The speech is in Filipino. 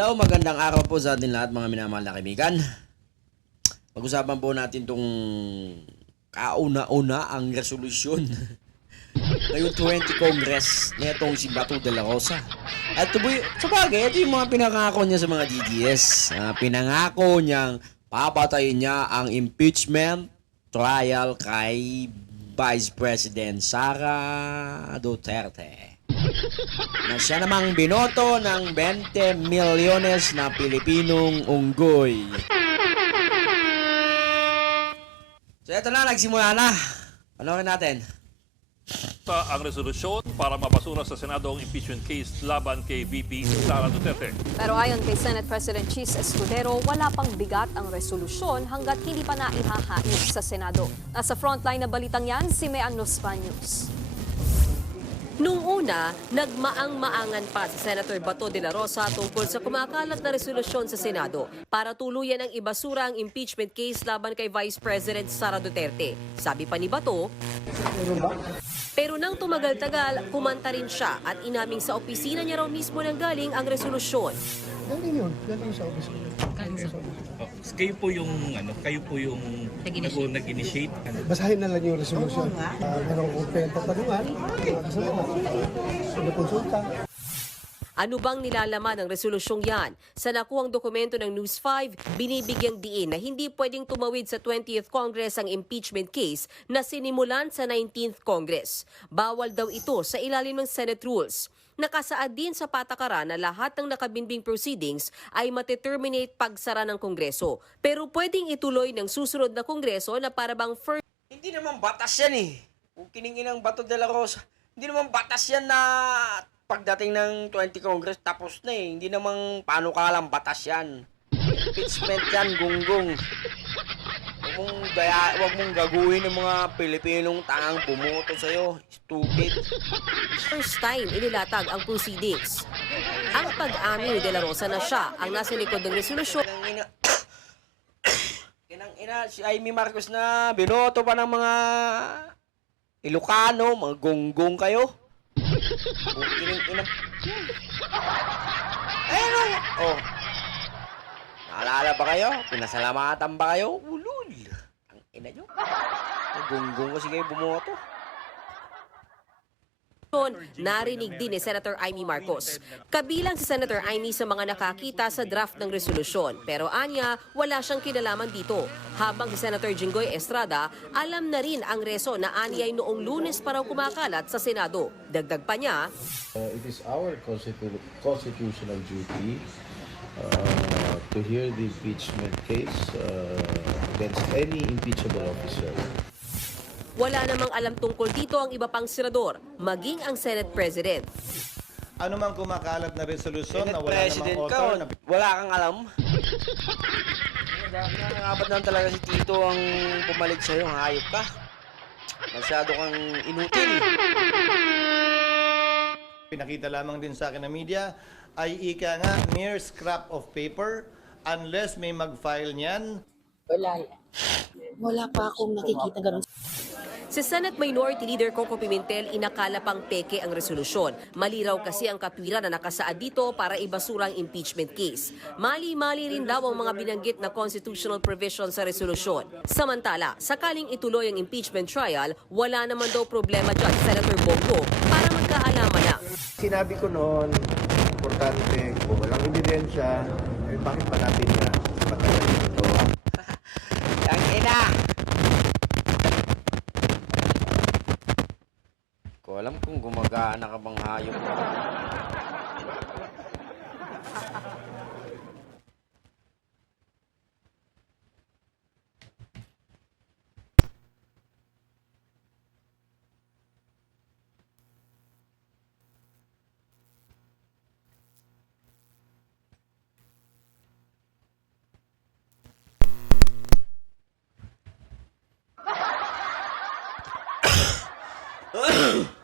Hello, magandang araw po sa atin lahat mga minamahal na kaibigan. Pag-usapan po natin itong kauna-una ang resolusyon ngayong 20 Congress nitong si Bato de la Rosa. At sabagay, ito yung mga pinangako niya sa mga DDS. Pinangako niyang papatayin niya ang impeachment trial kay Vice President Sara Duterte, na siya namang binoto ng 20 milyones na Pilipinong unggoy. So ito na, nagsimula na. Panoorin natin. Ang resolusyon para mapasura sa Senado ang impeachment case laban kay VP Sara Duterte. Pero ayon kay Senate President Chis Escudero, wala pang bigat ang resolusyon hanggat hindi pa naihahain sa Senado. Nasa frontline na balitang yan, si Mean Los. Nung una, nagmaang-maangan pa si Senator Bato de la Rosa tungkol sa kumakalat na resolusyon sa Senado para tuluyan ang ibasura ang impeachment case laban kay Vice President Sara Duterte. Sabi pa ni Bato, pero nang tumagal-tagal, kumanta rin siya at inaming sa opisina niya raw mismo nang galing ang resolusyon. Galing yun. Galing sa office. Kayo po yung nag-initiate. Basahin na lang yung resolution. Meron kong pentatanungan, kasama na konsulta. Ano bang nilalaman ng resolusyong yan? Sa nakuhang dokumento ng News 5, binibigyang diin na hindi pwedeng tumawid sa 20th Congress ang impeachment case na sinimulan sa 19th Congress. Bawal daw ito sa ilalim ng Senate rules. Nakasaad din sa patakaran na lahat ng nakabinbing proceedings ay mateterminate pagsara ng Kongreso. Pero pwedeng ituloy ng susunod na Kongreso na parabang first. Hindi naman batas yan eh. Kung kiningin ng Bato de la Rosa, hindi naman batas yan na pagdating ng 20 Congress tapos na eh. Hindi naman panukalang batas yan. Impeachment yan, gunggong. Huwag mong gaguhin ng mga Pilipinong tangang bumoto sa'yo. Stupid. First time inilatag ang proceedings. Ang pag-amin ni De La Rosa na siya ang nasa likod ng resolusyon. Kinang ina, si Amy Marcos na binoto pa ng mga Ilocano, mga gonggong kayo. Kinang ina. Ayun oh. Naalala ba kayo? Pinasalamatan ba kayo? Ulul. Ang ina nyo. Gonggong kasi kayo bumoto. Narinig din ni Senator Amy Marcos. Kabilang si Senator Amy sa mga nakakita sa draft ng resolusyon. Pero anya, wala siyang kinalaman dito. Habang si Senator Jinggoy Estrada, alam na rin ang reso na anyay noong Lunes para kumakalat sa Senado. Dagdag pa niya, it is our constitutional duty to hear the impeachment case against any impeachable officer. wala namang alam tungkol dito ang iba pang senador, maging ang Senate President. Ano mang kumakalat na resolusyon na Senate wala President namang ka, author, wala kang alam. Nangangabat naman talaga si Tito ang pumalit sa'yo, hayop ka. Masyado kang inutil. pinakita lamang din sa akin ng media, ay ika nga, mere scrap of paper, unless may mag-file niyan. Wala pa akong nakikita ganun. Si Senate Minority Leader Coco Pimentel inakala pang peke ang resolusyon. Mali raw kasi ang katwiran na nakasaad dito para ibasura ang impeachment case. Mali-mali rin daw ang mga binanggit na constitutional provision sa resolusyon. Samantala, sakaling ituloy ang impeachment trial, wala naman daw problema dyan Senator Bongo para magkaalaman na. Sinabi ko noon, importante, kung walang ebidensya, bakit pa natin na patayin ito? Ang ina! Ko alam kung gumagana ka bang hayop. Ugh!